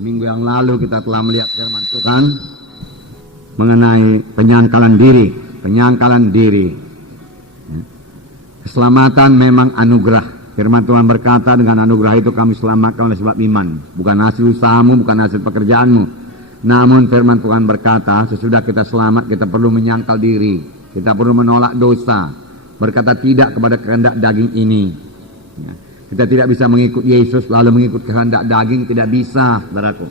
Minggu yang lalu kita telah melihat firman Tuhan mengenai penyangkalan diri. Keselamatan memang anugerah. Firman Tuhan berkata, dengan anugerah itu kami selamatkan oleh sebab iman. Bukan hasil usahamu, bukan hasil pekerjaanmu. Namun firman Tuhan berkata, sesudah kita selamat kita perlu menyangkal diri. Kita perlu menolak dosa. Berkata tidak kepada kehendak daging ini. Kita tidak bisa mengikut Yesus lalu mengikut kehendak daging, tidak bisa, saudaraku.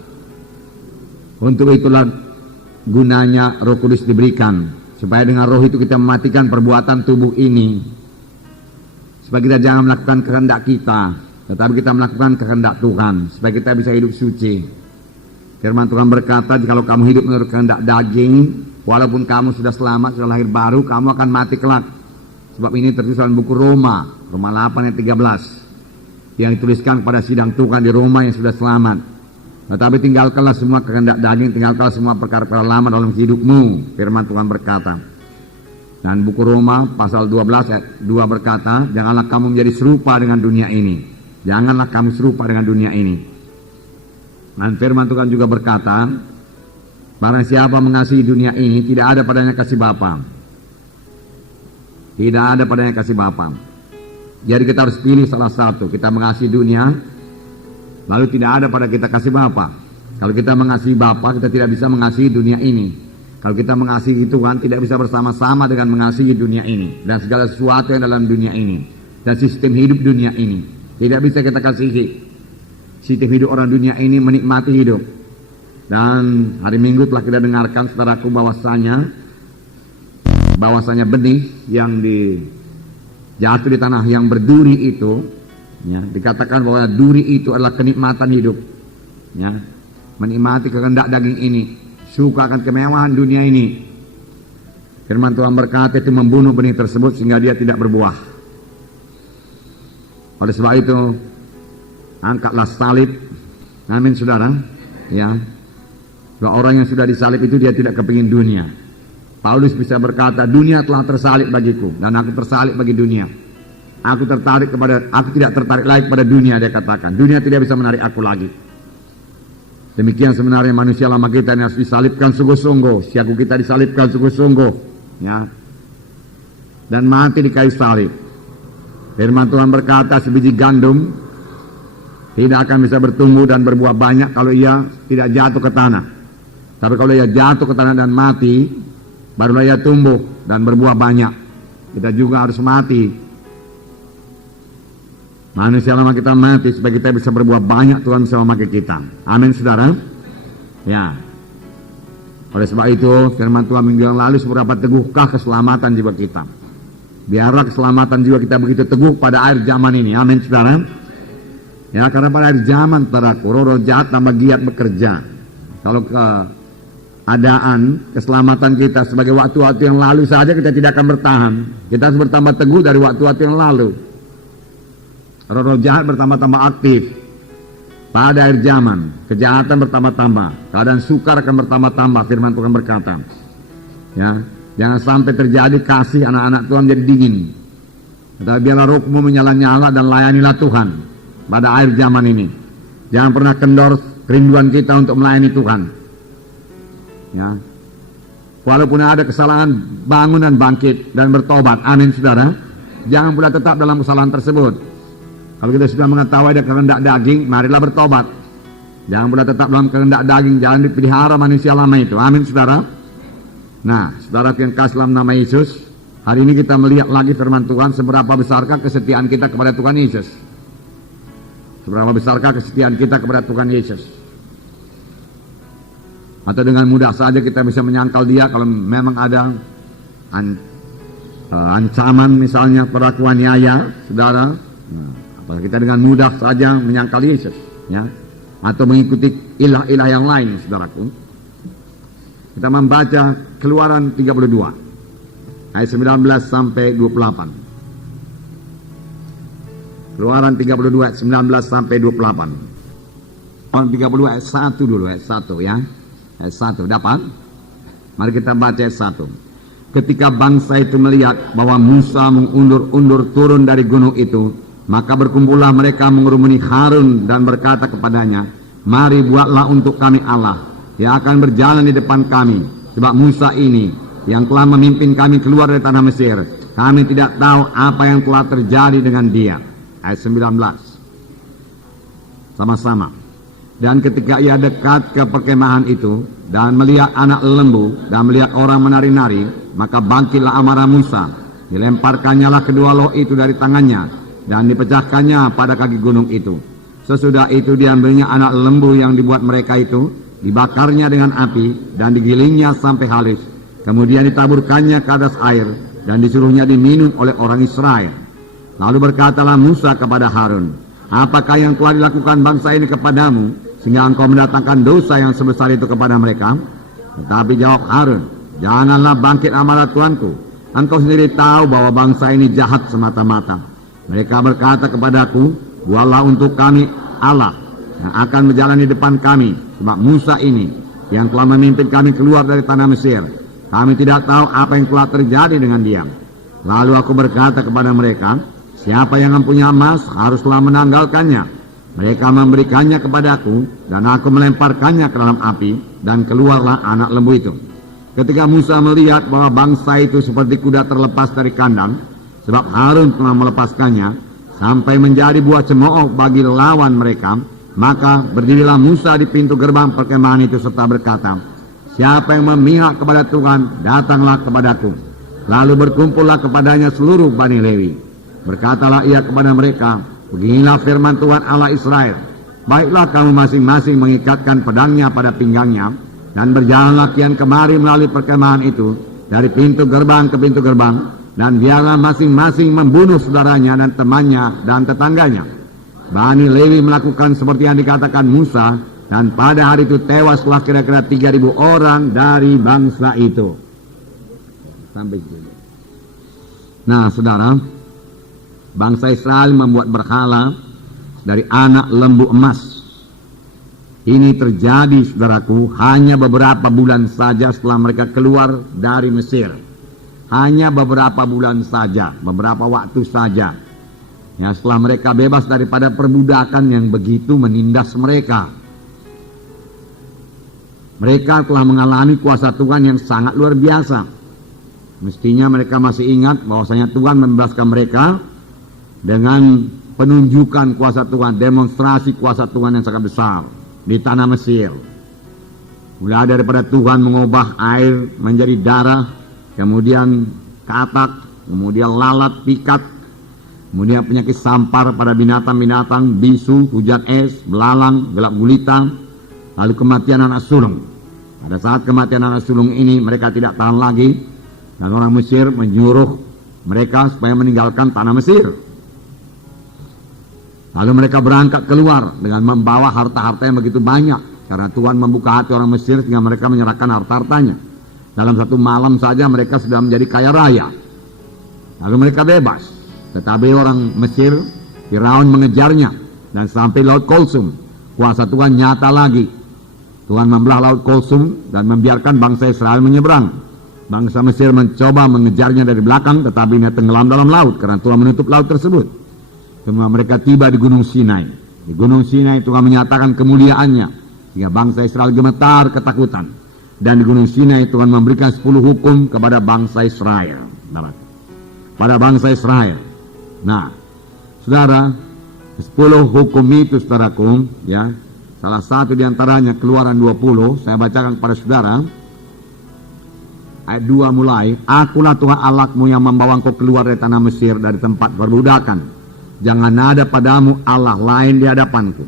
Untuk itulah gunanya Roh Kudus diberikan, supaya dengan Roh itu kita mematikan perbuatan tubuh ini, supaya kita jangan melakukan kehendak kita, tetapi kita melakukan kehendak Tuhan, supaya kita bisa hidup suci. Firman Tuhan berkata, jikalau kamu hidup menurut kehendak daging, walaupun kamu sudah selamat, sudah lahir baru, kamu akan mati kelak. Sebab ini tertulis dalam buku Roma 8 ayat 13, yang dituliskan pada sidang Tuhan di Roma yang sudah selamat. Tetapi tinggalkanlah semua kehendak daging, tinggalkanlah semua perkara-perkara lama dalam hidupmu. Firman Tuhan berkata. Dan buku Roma pasal 12 ayat 2 berkata, janganlah kamu menjadi serupa dengan dunia ini. Janganlah kamu serupa dengan dunia ini. Dan firman Tuhan juga berkata, barang siapa mengasihi dunia ini, tidak ada padanya kasih Bapa. Tidak ada padanya kasih Bapa. Jadi kita harus pilih salah satu. Kita mengasihi dunia, lalu tidak ada pada kita kasih Bapa. Kalau kita mengasihi Bapa, kita tidak bisa mengasihi dunia ini. Kalau kita mengasihi Tuhan, tidak bisa bersama-sama dengan mengasihi dunia ini dan segala sesuatu yang dalam dunia ini dan sistem hidup dunia ini. Tidak bisa kita kasihi. Sistem hidup orang dunia ini menikmati hidup. Dan hari Minggu telah kita dengarkan, saudaraku, bahwasanya benih yang jatuh di tanah yang berduri itu, ya, dikatakan bahwa duri itu adalah kenikmatan hidup, ya, menikmati kehendak daging ini, suka akan kemewahan dunia ini. Firman Tuhan berkata itu membunuh benih tersebut sehingga dia tidak berbuah. Oleh sebab itu angkatlah salib. Amin, saudara. Ya, bahwa orang yang sudah disalib itu dia tidak kepingin dunia. Paulus bisa berkata, dunia telah tersalib bagiku dan aku tersalib bagi dunia. Aku tidak tertarik lagi kepada dunia, dia katakan. Dunia tidak bisa menarik aku lagi. Demikian sebenarnya manusia lama kita yang harus disalibkan sungguh-sungguh. Siaku kita disalibkan sungguh-sungguh, ya, dan mati di kayu salib. Firman Tuhan berkata, sebiji gandum tidak akan bisa bertumbuh dan berbuah banyak kalau ia tidak jatuh ke tanah. Tapi kalau ia jatuh ke tanah dan mati, barulah ia tumbuh dan berbuah banyak. Kita juga harus mati. Manusia lama kita mati supaya kita bisa berbuah banyak. Tuhan bisa memakai kita. Amin, saudara. Ya. Oleh sebab itu firman Tuhan minggu yang lalu, seberapa teguhkah keselamatan jiwa kita. Biarlah keselamatan jiwa kita begitu teguh pada akhir zaman ini. Amin, saudara. Ya, karena pada akhir zaman, saudaraku, roh jahat tambah giat bekerja. Kalau keadaan keselamatan kita sebagai waktu-waktu yang lalu saja, kita tidak akan bertahan. Kita harus bertambah teguh dari waktu-waktu yang lalu. Roh jahat bertambah-tambah aktif. Pada akhir zaman, kejahatan bertambah-tambah, keadaan sukar akan bertambah-tambah. Firman Tuhan berkata, ya, jangan sampai terjadi kasih anak-anak Tuhan jadi dingin. Tetapi biarlah rohmu menyala-nyala dan layanilah Tuhan pada akhir zaman ini. Jangan pernah kendor kerinduan kita untuk melayani Tuhan. Ya, walaupun ada kesalahan, bangun dan bangkit dan bertobat. Amin, saudara. Jangan pula tetap dalam kesalahan tersebut. Kalau kita sudah mengetahui ada kehendak daging, marilah bertobat. Jangan pula tetap dalam kehendak daging, jangan dipelihara manusia lama itu. Amin, saudara. Nah, saudara yang kasih dalam nama Yesus, hari ini kita melihat lagi firman Tuhan, seberapa besarkah kesetiaan kita kepada Tuhan Yesus. Seberapa besarkah kesetiaan kita kepada Tuhan Yesus. Atau dengan mudah saja kita bisa menyangkal dia kalau memang ada ancaman misalnya perlakuan niaya, saudara. Apalagi kita dengan mudah saja menyangkal Yesus, ya, atau mengikuti ilah-ilah yang lain, saudaraku. Kita membaca Keluaran 32 ayat 19 sampai 28. Keluaran 32 ayat 19 sampai 28. Keluaran 30 ayat 1 dulu, ayat 1, ya. Ayat 1 dapat? Mari kita baca ayat 1. Ketika bangsa itu melihat bahwa Musa mengundur-undur turun dari gunung itu, maka berkumpullah mereka mengerumuni Harun dan berkata kepadanya, Mari buatlah untuk kami Allah yang akan berjalan di depan kami. Sebab Musa ini yang telah memimpin kami keluar dari tanah Mesir, kami tidak tahu apa yang telah terjadi dengan dia. Ayat 19. Sama-sama. Dan ketika ia dekat ke perkemahan itu dan melihat anak lembu dan melihat orang menari-nari, maka bangkitlah amarah Musa. Dilemparkannya lah kedua loh itu dari tangannya dan dipecahkannya pada kaki gunung itu. Sesudah itu diambilnya anak lembu yang dibuat mereka itu, dibakarnya dengan api dan digilingnya sampai halus. Kemudian ditaburkannya ke atas air dan disuruhnya diminum oleh orang Israel. Lalu berkatalah Musa kepada Harun, apakah yang telah dilakukan bangsa ini kepadamu sehingga engkau mendatangkan dosa yang sebesar itu kepada mereka? Tetapi jawab Harun, janganlah bangkit amarah Tuanku. Engkau sendiri tahu bahwa bangsa ini jahat semata-mata. Mereka berkata kepadaku, buatlah untuk kami Allah yang akan menjalani depan kami. Sebab Musa ini yang telah memimpin kami keluar dari tanah Mesir, kami tidak tahu apa yang telah terjadi dengan dia. Lalu aku berkata kepada mereka, siapa yang mempunyai emas haruslah menanggalkannya. Mereka memberikannya kepadaku dan aku melemparkannya ke dalam api dan keluarlah anak lembu itu. Ketika Musa melihat bahwa bangsa itu seperti kuda terlepas dari kandang, sebab Harun telah melepaskannya sampai menjadi buah cemooh bagi lawan mereka, maka berdirilah Musa di pintu gerbang perkemahan itu serta berkata, siapa yang memihak kepada Tuhan, datanglah kepadaku. Lalu berkumpullah kepadanya seluruh Bani Lewi. Berkatalah ia kepada mereka, beginilah firman Tuhan Allah Israel, baiklah kamu masing-masing mengikatkan pedangnya pada pinggangnya, dan berjalanlah kian kemari melalui perkemahan itu, dari pintu gerbang ke pintu gerbang, dan biarlah masing-masing membunuh saudaranya dan temannya dan tetangganya. Bani Lewi melakukan seperti yang dikatakan Musa, dan pada hari itu tewaslah kira-kira 3.000 orang dari bangsa itu. Sampai sini. Nah, saudara, bangsa Israel membuat berhala dari anak lembu emas. Ini terjadi, saudaraku, hanya beberapa bulan saja setelah mereka keluar dari Mesir. Hanya beberapa bulan saja, beberapa waktu saja. Ya, setelah mereka bebas daripada perbudakan yang begitu menindas mereka. Mereka telah mengalami kuasa Tuhan yang sangat luar biasa. Mestinya mereka masih ingat bahwasanya Tuhan membebaskan mereka dengan penunjukan kuasa Tuhan, demonstrasi kuasa Tuhan yang sangat besar di tanah Mesir. Mulai daripada Tuhan mengubah air menjadi darah, kemudian katak, kemudian lalat, pikat, kemudian penyakit sampar pada binatang-binatang, bisu, hujan es, belalang, gelap gulita, lalu kematian anak sulung. Pada saat kematian anak sulung ini mereka tidak tahan lagi, dan orang Mesir menyuruh mereka supaya meninggalkan tanah Mesir. Lalu mereka berangkat keluar dengan membawa harta-harta yang begitu banyak, karena Tuhan membuka hati orang Mesir sehingga mereka menyerahkan harta-hartanya. Dalam satu malam saja mereka sudah menjadi kaya raya. Lalu mereka bebas. Tetapi orang Mesir, Firaun mengejarnya dan sampai Laut Kulsum. Kuasa Tuhan nyata lagi. Tuhan membelah Laut Kulsum dan membiarkan bangsa Israel menyeberang. Bangsa Mesir mencoba mengejarnya dari belakang, tetapi dia tenggelam dalam laut karena Tuhan menutup laut tersebut. Semua mereka tiba di Gunung Sinai. Di Gunung Sinai Tuhan menyatakan kemuliaannya sehingga bangsa Israel gemetar ketakutan. Dan di Gunung Sinai Tuhan memberikan 10 hukum kepada bangsa Israel. Pada bangsa Israel. Nah, saudara, 10 hukum itu, saudaraku, ya, salah satu diantaranya Keluaran 20, saya bacakan kepada saudara. Ayat 2 mulai, akulah Tuhan Allahmu yang membawa engkau keluar dari tanah Mesir, dari tempat perbudakan. Jangan ada padamu Allah lain di hadapanku.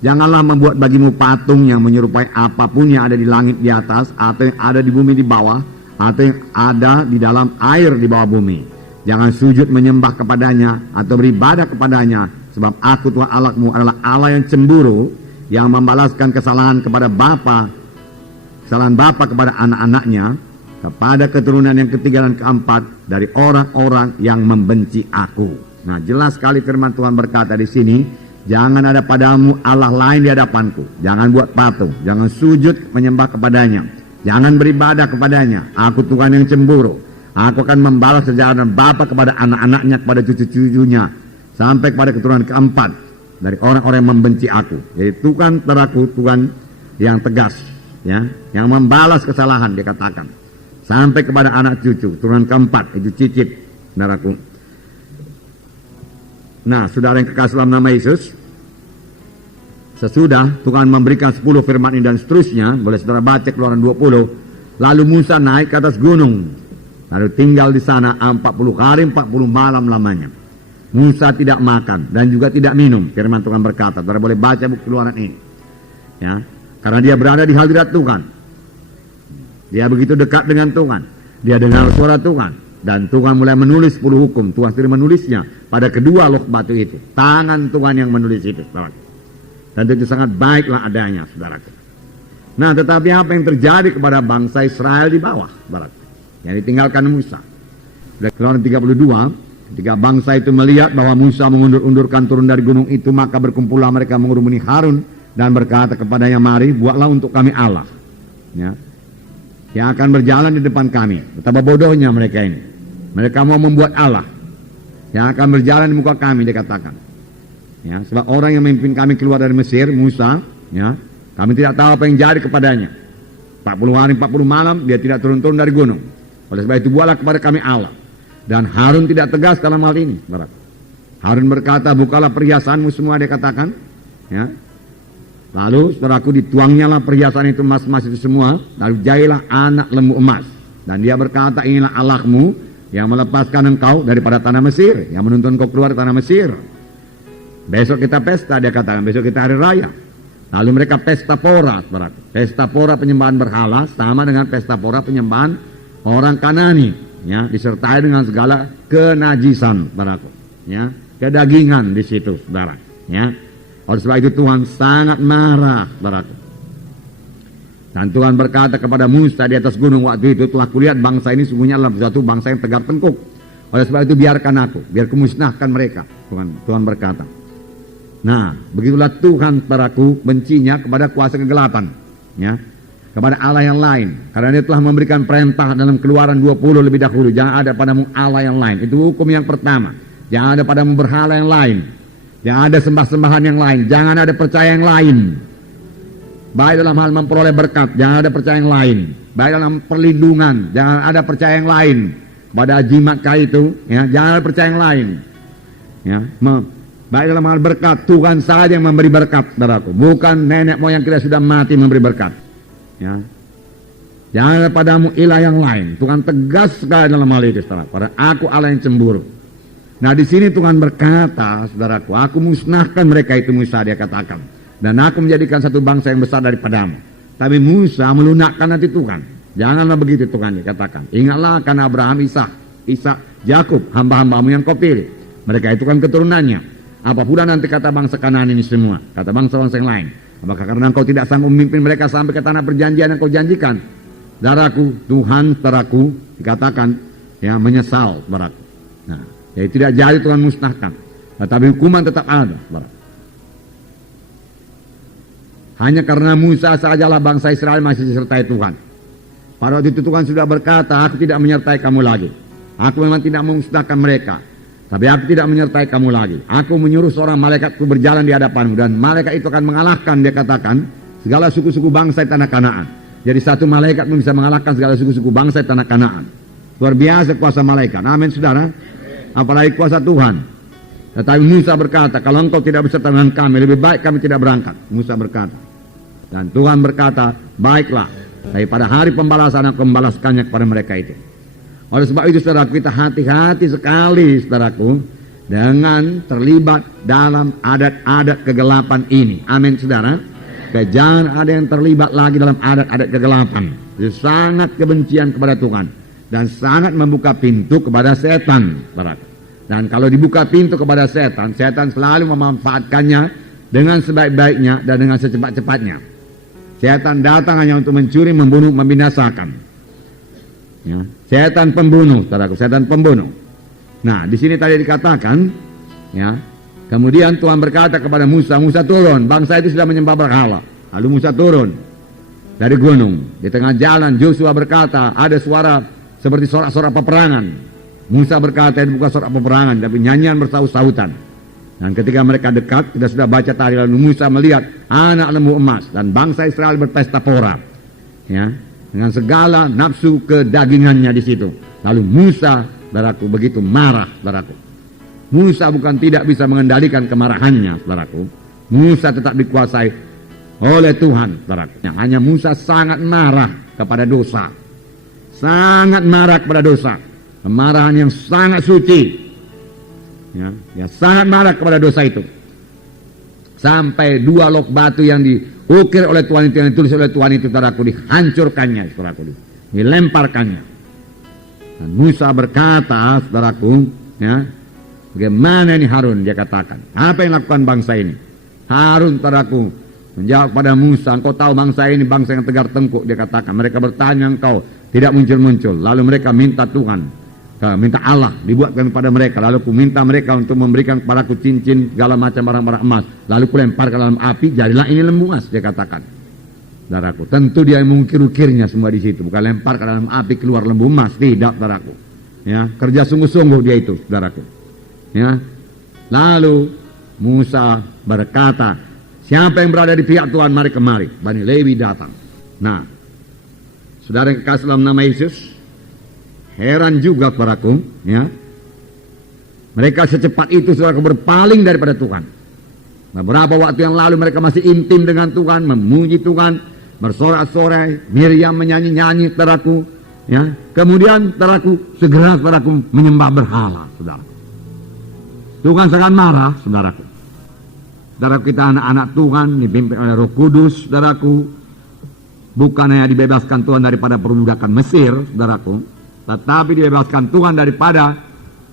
Janganlah membuat bagimu patung yang menyerupai apapun yang ada di langit di atas, atau yang ada di bumi di bawah, atau yang ada di dalam air di bawah bumi. Jangan sujud menyembah kepadanya atau beribadah kepadanya, sebab aku Tuhan Allahmu adalah Allah yang cemburu, yang membalaskan kesalahan kepada bapa, kesalahan bapa kepada anak-anaknya, kepada keturunan yang ketiga dan keempat dari orang-orang yang membenci aku. Nah, jelas sekali firman Tuhan berkata di sini, jangan ada padamu Allah lain di hadapanku. Jangan buat patung, jangan sujud menyembah kepadanya, jangan beribadah kepadanya. Aku Tuhan yang cemburu. Aku akan membalas kejahatan bapa kepada anak-anaknya, kepada cucu-cucunya, sampai kepada keturunan keempat. dari orang-orang yang membenci aku. Jadi Tuhan saudaraku, Tuhan yang tegas, ya, yang membalas kesalahan, dia katakan sampai kepada anak cucu, turunan keempat, itu cicit, saudaraku. Nah, saudara yang kekasih dalam nama Yesus, sesudah Tuhan memberikan 10 firman ini dan seterusnya, boleh saudara baca Keluaran 20, lalu Musa naik ke atas gunung, lalu tinggal di sana 40 hari 40 malam lamanya. Musa tidak makan dan juga tidak minum. Firman Tuhan berkata, saudara boleh baca buku Keluaran ini, ya, karena dia berada di hadirat Tuhan. Dia begitu dekat dengan Tuhan. Dia dengar suara Tuhan, dan Tuhan mulai menulis 10 hukum. Tuhan sendiri menulisnya pada kedua loh batu itu. Tangan Tuhan yang menulis itu, saudara. Dan itu sangat baiklah adanya, saudara. Nah, tetapi apa yang terjadi kepada bangsa Israel di bawah, saudara, yang ditinggalkan Musa? Dari Keluaran 32, ketika bangsa itu melihat bahwa Musa mengundur-undurkan turun dari gunung itu, maka berkumpullah mereka mengurumuni Harun dan berkata kepadanya, mari buatlah untuk kami Allah, ya, yang akan berjalan di depan kami. Betapa bodohnya mereka ini. Mereka mau membuat Allah yang akan berjalan di muka kami, dia katakan. Ya, sebab orang yang memimpin kami keluar dari Mesir, Musa, ya, kami tidak tahu apa yang jadi kepadanya. 40 hari 40 malam dia tidak turun-turun dari gunung. Oleh sebab itu buatlah kepada kami Allah. Dan Harun tidak tegas dalam hal ini, saudara. Harun berkata, bukalah perhiasanmu semua, dia katakan, ya. Lalu saudaraku, dituangnya lah perhiasan itu, emas-emas itu semua, lalu jahitlah anak lembu emas, dan dia berkata, inilah Allahmu yang melepaskan engkau daripada tanah Mesir, yang menuntun engkau keluar dari tanah Mesir. Besok kita pesta, dia katakan, besok kita hari raya. Lalu mereka pesta pora, saudaraku. Pesta pora penyembahan berhala sama dengan pesta pora penyembahan orang Kanani, ya, disertai dengan segala kenajisan, saudaraku, ya, kedagingan di situ, saudara, ya. Oleh sebab itu Tuhan sangat marah, saudaraku. Dan Tuhan berkata kepada Musa di atas gunung waktu itu, telah kulihat bangsa ini sungguhnya adalah suatu bangsa yang tegak tengkuk. Oleh sebab itu biarkan aku, biar kumusnahkan mereka. Tuhan berkata. Nah, begitulah Tuhan, saudaraku, bencinya kepada kuasa kegelapan, ya, kepada Allah yang lain. Karena dia telah memberikan perintah dalam Keluaran 20 lebih dahulu, jangan ada padamu Allah yang lain. Itu hukum yang pertama. Jangan ada padamu berhala yang lain. Jangan ada sembah-sembahan yang lain. Jangan ada percaya yang lain. Baik dalam hal memperoleh berkat, jangan ada percaya yang lain. Baik dalam perlindungan, jangan ada percaya yang lain. Pada jimat kah itu, ya, jangan ada percaya yang lain. Ya, baik dalam hal berkat, Tuhan saja yang memberi berkat, saudaraku. Bukan nenek moyang kita sudah mati memberi berkat. Ya. Jangan ada padamu ilah yang lain. Tuhan tegas sekali dalam hal itu, saudara. Pada aku Allah yang cemburu. Nah, di sini Tuhan berkata, saudaraku, aku musnahkan mereka itu, Musa, dia katakan. Dan aku menjadikan satu bangsa yang besar daripadamu. Tapi Musa melunakkan hati Tuhan. Janganlah begitu, Tuhan dikatakan. Ingatlah akan Abraham, Ishak, Yakub, hamba-hambamu yang kau pilih. Mereka itu kan keturunannya. Apa pula nanti kata bangsa Kanaan ini semua, kata bangsa-bangsa yang lain. Apakah karena engkau tidak sanggup memimpin mereka sampai ke tanah perjanjian yang kau janjikan? Saudaraku, Tuhan, saudaraku, dikatakan, ya, menyesal, saudaraku. Nah, jadi tidak jadi Tuhan musnahkan, tetapi hukuman tetap ada, saudara. Hanya karena Musa sajalah bangsa Israel masih disertai Tuhan. Pada waktu itu Tuhan sudah berkata, aku tidak menyertai kamu lagi. Aku memang tidak memusnahkan mereka, tapi aku tidak menyertai kamu lagi. Aku menyuruh seorang malaikatku berjalan di hadapanmu, dan malaikat itu akan mengalahkan, dia katakan, segala suku-suku bangsa di tanah Kanaan. Jadi satu malaikat pun bisa mengalahkan segala suku-suku bangsa di tanah Kanaan. Luar biasa kuasa malaikat. Amin, saudara. Apalagi kuasa Tuhan. Tetapi Musa berkata, kalau engkau tidak beserta dengan kami, lebih baik kami tidak berangkat. Musa berkata. Dan Tuhan berkata, baiklah, daripada hari pembalasan aku membalaskannya kepada mereka itu. Oleh sebab itu, saudaraku, kita hati-hati sekali, saudaraku, dengan terlibat dalam adat-adat kegelapan ini. Amin, saudara. Jangan ada yang terlibat lagi dalam adat-adat kegelapan. Itu sangat kebencian kepada Tuhan. Dan sangat membuka pintu kepada setan, saudaraku. Dan kalau dibuka pintu kepada setan, setan selalu memanfaatkannya dengan sebaik-baiknya dan dengan secepat-cepatnya. Setan datang hanya untuk mencuri, membunuh, membinasakan. Ya. Setan pembunuh, saudaraku, setan pembunuh. Nah, di sini tadi dikatakan, ya, kemudian Tuhan berkata kepada Musa, Musa turun, bangsa itu sudah menyembah berhala. Lalu Musa turun dari gunung. Di tengah jalan Joshua berkata, ada suara seperti sorak-sorak peperangan. Musa berkata, itu bukan sorak peperangan, tapi nyanyian bersaut-sautan. Dan ketika mereka dekat, kita sudah baca tadi, lalu Musa melihat anak lembu emas dan bangsa Israel berpesta pora, ya, dengan segala nafsu kedagingannya di situ. Lalu Musa, saudaraku, begitu marah, saudaraku. Musa bukan tidak bisa mengendalikan kemarahannya, saudaraku. Musa tetap dikuasai oleh Tuhan, saudaraku. Hanya Musa sangat marah kepada dosa, sangat marah kepada dosa, kemarahan yang sangat suci. Ya, sangat marah kepada dosa itu. Sampai 2 lok batu yang diukir oleh Tuhan itu, yang ditulis oleh Tuhan itu, saudaraku, dihancurkannya, saudaraku, dilemparkannya. Dan Musa berkata, saudaraku, ya, bagaimana ini Harun, dia katakan, apa yang lakukan bangsa ini? Harun, saudaraku, menjawab pada Musa, engkau tahu bangsa ini bangsa yang tegar tengkuk, dia katakan. Mereka bertanya, engkau tidak muncul-muncul. Lalu mereka minta Tuhan, minta Allah dibuatkan kepada mereka. Lalu ku minta mereka untuk memberikan kepadaku cincin, segala macam barang-barang emas. Lalu ku lempar ke dalam api, jadilah ini lembu emas, dia katakan. Saudaraku, tentu dia mengukir-ukirnya semua di situ, bukan lempar ke dalam api keluar lembu emas, tidak, saudaraku. Ya, kerja sungguh-sungguh dia itu, saudaraku. Ya. Lalu Musa berkata, siapa yang berada di pihak Tuhan, mari kemari. Bani Lewi datang. Nah, saudara yang kekasih dalam nama Yesus, heran juga saudaraku, ya. Mereka secepat itu, saudaraku, berpaling daripada Tuhan. Beberapa waktu yang lalu mereka masih intim dengan Tuhan, memuji Tuhan, bersorak-sorai, Miriam menyanyi-nyanyi, saudaraku, ya. Kemudian, saudaraku, segera, saudaraku, menyembah berhala, saudaraku. Tuhan sangat marah, saudaraku. Saudaraku, kita anak-anak Tuhan, dipimpin oleh Roh Kudus, saudaraku. Bukan hanya dibebaskan Tuhan daripada perbudakan Mesir, saudaraku, tetapi dibebaskan Tuhan daripada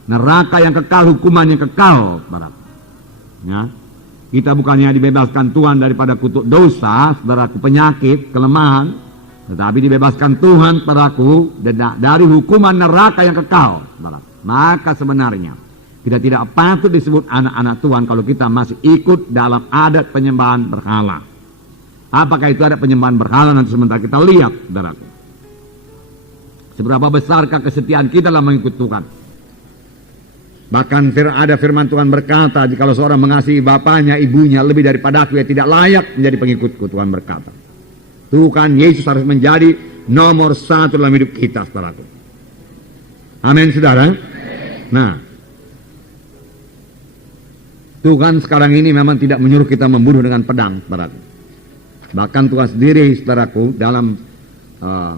neraka yang kekal, hukuman yang kekal, saudaraku. Ya. Kita bukannya dibebaskan Tuhan daripada kutuk dosa, saudaraku, penyakit, kelemahan, tetapi dibebaskan Tuhan, saudaraku, dari hukuman neraka yang kekal, saudaraku. Maka sebenarnya kita tidak patut disebut anak-anak Tuhan kalau kita masih ikut dalam adat penyembahan berhala. Apakah itu adat penyembahan berhala? Nanti sebentar kita lihat, saudaraku. Seberapa besarkah kesetiaan kita dalam mengikut Tuhan? Bahkan ada firman Tuhan berkata, jikalau seorang mengasihi bapaknya, ibunya lebih daripada aku, ia tidak layak menjadi pengikutku. Tuhan berkata, Tuhan Yesus harus menjadi nomor 1 dalam hidup kita, saudaraku. Amin, saudara. Nah, Tuhan sekarang ini memang tidak menyuruh kita membunuh dengan pedang, saudaraku. Bahkan Tuhan sendiri, saudaraku, dalam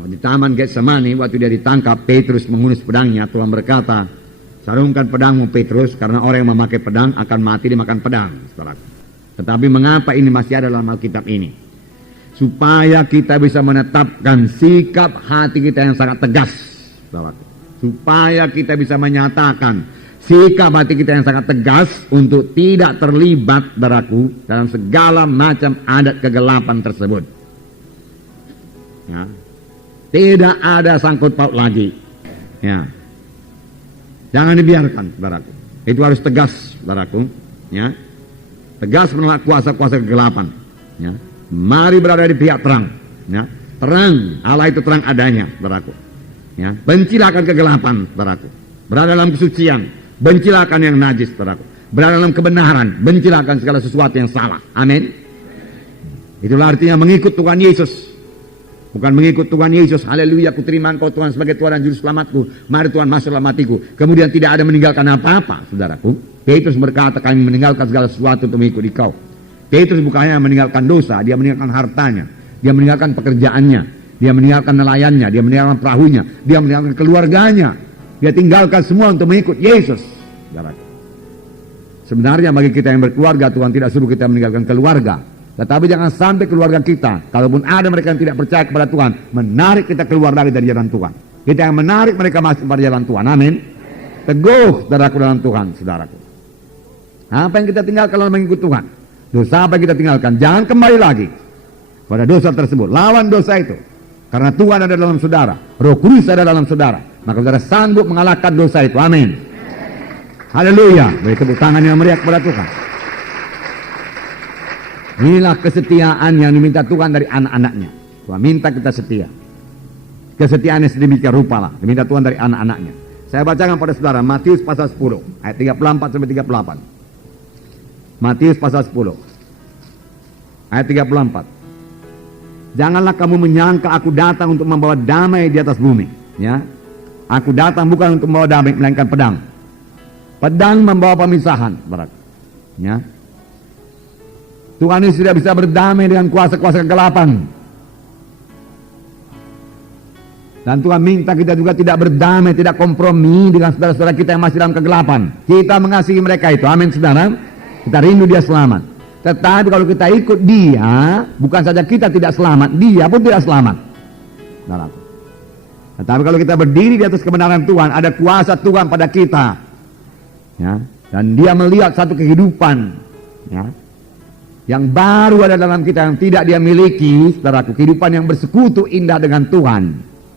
di taman Getsemani, waktu dia ditangkap, Petrus menghunus pedangnya. Tuhan berkata, sarungkan pedangmu, Petrus, karena orang yang memakai pedang akan mati dimakan pedang, saudaraku. Tetapi mengapa ini masih ada dalam Alkitab ini? Supaya kita bisa menetapkan sikap hati kita yang sangat tegas, saudaraku. Supaya kita bisa menyatakan sikap hati kita yang sangat tegas untuk tidak terlibat, saudaraku, dalam segala macam adat kegelapan tersebut. Ya. Tidak ada sangkut paut lagi. Ya. Jangan dibiarkan, saudaraku. Itu harus tegas, saudaraku. Ya. Tegas menolak kuasa-kuasa kegelapan. Ya. Mari berada di pihak terang. Ya. Terang, Allah itu terang adanya, saudaraku. Ya. Bencilah akan kegelapan, saudaraku. Berada dalam kesucian, bencilah akan yang najis, saudaraku. Berada dalam kebenaran, bencilah akan segala sesuatu yang salah. Amin. Itulah artinya mengikut Tuhan Yesus. Bukan mengikut Tuhan Yesus, haleluya, ku terima engkau Tuhan sebagai Tuhan dan Juru Selamatku. Mari Tuhan masuk dalam hatiku. Kemudian tidak ada meninggalkan apa-apa, saudaraku. Petrus berkata, kami meninggalkan segala sesuatu untuk mengikuti kau. Petrus bukan hanya meninggalkan dosa, dia meninggalkan hartanya, dia meninggalkan pekerjaannya, dia meninggalkan nelayannya, dia meninggalkan perahunya, dia meninggalkan keluarganya. Dia tinggalkan semua untuk mengikut Yesus, saudaraku. Sebenarnya bagi kita yang berkeluarga, Tuhan tidak suruh kita meninggalkan keluarga. Tetapi jangan sampai keluarga kita, kalaupun ada mereka yang tidak percaya kepada Tuhan, menarik kita keluar lagi dari jalan Tuhan. Kita yang menarik mereka masuk pada jalan Tuhan. Amin. Teguh, saudaraku, dalam Tuhan, saudaraku. Apa yang kita tinggalkan dalam mengikut Tuhan? Dosa apa yang kita tinggalkan? Jangan kembali lagi pada dosa tersebut. Lawan dosa itu. Karena Tuhan ada dalam saudara. Roh Kudus ada dalam saudara. Maka saudara sanggup mengalahkan dosa itu. Amin. Haleluya. Beri tepuk tangan yang meriah kepada Tuhan. Inilah kesetiaan yang diminta Tuhan dari anak-anaknya. Tuhan minta kita setia. Kesetiaannya sedemikian rupa lah. Diminta Tuhan dari anak-anaknya. Saya bacakan pada saudara Matius pasal 10 ayat 34 sampai 38. Matius pasal 10 ayat 34. Janganlah kamu menyangka aku datang untuk membawa damai di atas bumi, ya. Aku datang bukan untuk membawa damai, melainkan pedang. Pedang membawa pemisahan, saudara. Ya. Tuhan ini tidak bisa berdamai dengan kuasa-kuasa kegelapan. Dan Tuhan minta kita juga tidak berdamai, tidak kompromi dengan saudara-saudara kita yang masih dalam kegelapan. Kita mengasihi mereka itu, amin saudara. Kita rindu dia selamat. Tetapi kalau kita ikut dia, bukan saja kita tidak selamat, dia pun tidak selamat. Tetapi kalau kita berdiri di atas kebenaran Tuhan, ada kuasa Tuhan pada kita, ya. Dan dia melihat satu kehidupan, ya, yang baru ada dalam kita, yang tidak dia miliki, saudaraku, kehidupan yang bersekutu indah dengan Tuhan.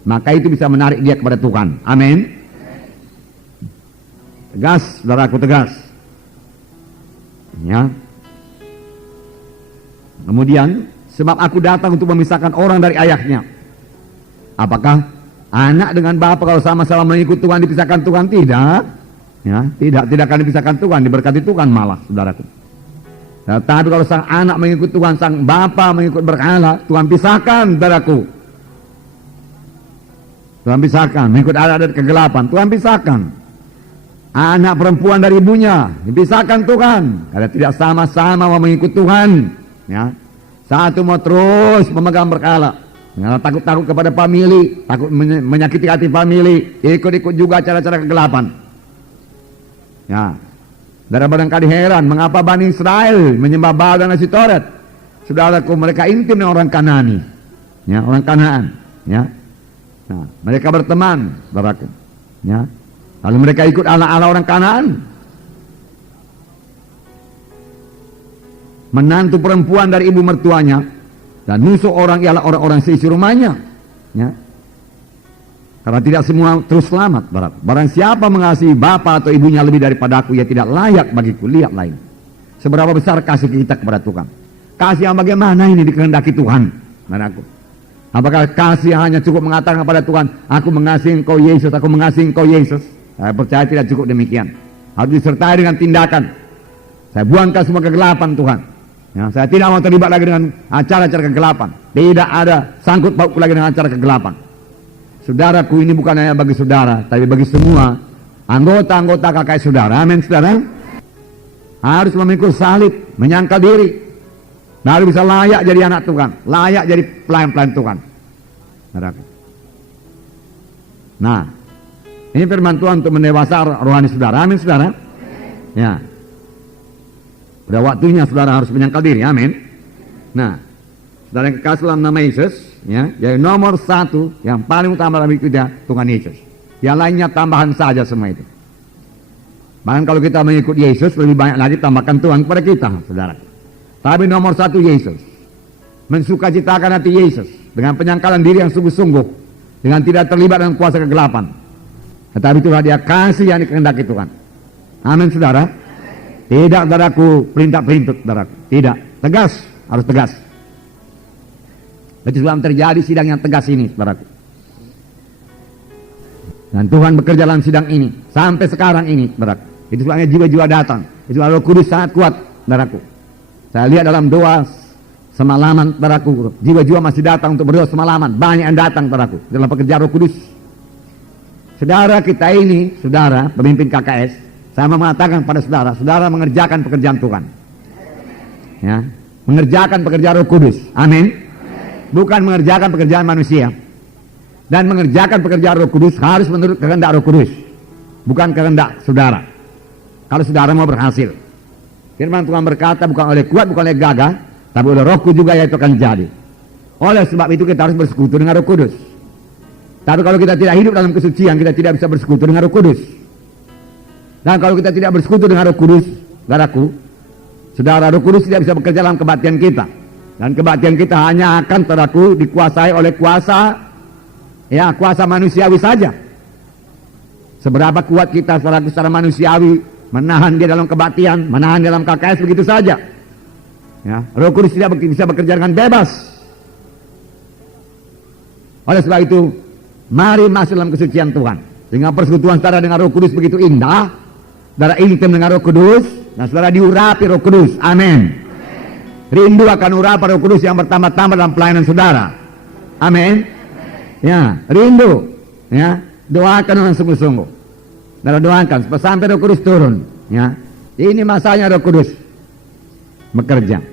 Maka itu bisa menarik dia kepada Tuhan. Amin. Tegas, saudaraku, tegas. Ya. Kemudian, sebab aku datang untuk memisahkan orang dari ayahnya. Apakah anak dengan bapa kalau sama-sama mengikut Tuhan dipisahkan Tuhan? Tidak. Ya, tidak akan dipisahkan Tuhan, diberkati Tuhan malah, saudaraku. Tetapi kalau sang anak mengikut Tuhan, sang bapa mengikut berhala, Tuhan pisahkan, saudaraku. Tuhan pisahkan, mengikut adat kegelapan, Tuhan pisahkan. Anak perempuan dari ibunya, dipisahkan Tuhan. Karena tidak sama-sama mau mengikut Tuhan. Ya. Satu mau terus memegang berhala. Ya, takut-takut kepada famili, takut menyakiti hati famili, ikut-ikut juga cara-cara kegelapan. Ya. Saudara barangkali heran, mengapa Bani Israel menyembah Baal dan Asitoret? Saudaraku, mereka intim dengan orang Kanani. Ya, orang Kanaan. Ya. Nah, mereka berteman, saudaraku. Ya. Lalu mereka ikut ala-ala orang Kanaan. Menantu perempuan dari ibu mertuanya, dan musuh orang ialah orang-orang seisi rumahnya. Ya. Karena tidak semua terus selamat, saudara. Barang siapa mengasihi bapa atau ibunya lebih daripada aku, ia tidak layak bagiku. Lihat lain. Seberapa besar kasih kita kepada Tuhan. Kasih yang bagaimana ini dikehendaki Tuhan, saudaraku. Apakah kasih hanya cukup mengatakan kepada Tuhan, aku mengasihi engkau Yesus, aku mengasihi engkau Yesus? Saya percaya tidak cukup demikian. Harus disertai dengan tindakan. Saya buangkan semua kegelapan Tuhan. Ya, saya tidak mau terlibat lagi dengan acara-acara kegelapan. Tidak ada sangkut pautku lagi dengan acara kegelapan. Saudaraku, ini bukan hanya bagi saudara, tapi bagi semua anggota-anggota KKS saudara. Amin, saudara. Harus memikul salib, menyangkal diri. Baru bisa layak jadi anak Tuhan, layak jadi pelayan-pelayan Tuhan. Nah, ini firman Tuhan untuk mendewasa rohani saudara. Amin, saudara. Ya. Pada waktunya saudara harus menyangkal diri. Amin. Nah, saudara yang kekasih dalam nama Yesus, ya, jadi nomor satu yang paling utama dalam hidup kita, Tuhan Yesus. Yang lainnya tambahan saja semua itu. Bahkan kalau kita mengikut Yesus, lebih banyak lagi tambahkan Tuhan kepada kita, saudara. Tapi nomor satu Yesus. Mensukacitakan hati Yesus dengan penyangkalan diri yang sungguh-sungguh, dengan tidak terlibat dengan kuasa kegelapan. Tetapi itulah dia kasih yang dikehendaki Tuhan. Amin, saudara. Tidak, saudaraku, perintah-perintah, saudaraku. Tidak, tegas, harus tegas. Itu sebab terjadi sidang yang tegas ini, saudaraku. Dan Tuhan bekerja dalam sidang ini sampai sekarang ini, saudaraku. Itu sebabnya jiwa-jiwa datang. Itu Roh Kudus sangat kuat, saudaraku. Saya lihat dalam doa semalaman, saudaraku, jiwa-jiwa masih datang untuk berdoa semalaman. Banyak yang datang, saudaraku, dalam pekerjaan Roh Kudus. Saudara kita ini, saudara pemimpin KKS, saya mengatakan pada saudara, saudara mengerjakan pekerjaan Tuhan. Ya, mengerjakan pekerjaan Roh Kudus. Amin. Bukan mengerjakan pekerjaan manusia. Dan mengerjakan pekerjaan Roh Kudus harus menurut kehendak Roh Kudus, bukan kehendak saudara. Kalau saudara mau berhasil, firman Tuhan berkata, bukan oleh kuat, bukan oleh gagah, tapi oleh Rohku juga yaitu akan jadi. Oleh sebab itu kita harus bersekutu dengan Roh Kudus. Tapi kalau kita tidak hidup dalam kesucian, kita tidak bisa bersekutu dengan Roh Kudus. Dan kalau kita tidak bersekutu dengan Roh Kudus, saudaraku, saudara, Roh Kudus tidak bisa bekerja dalam kebaktian kita. Dan kebaktian kita hanya akan, saudaraku, dikuasai oleh kuasa, ya, kuasa manusiawi saja. Seberapa kuat kita, saudaraku, secara manusiawi menahan dia dalam kebaktian, menahan dia dalam KKS, begitu saja. Ya, Roh Kudus tidak bisa bekerja dengan bebas. Oleh sebab itu, mari masuk dalam kesucian Tuhan. Sehingga persekutuan saudara dengan Roh Kudus begitu indah, saudara intim dengan Roh Kudus, Nah, saudara diurapi Roh Kudus. Amin. Rindu akan urapan Roh Kudus yang bertambah-tambah dalam pelayanan saudara. Amin. Ya, rindu. Ya, doakan dengan sungguh-sungguh. Dan doakan sampai Roh Kudus turun. Ya, ini masanya Roh Kudus bekerja.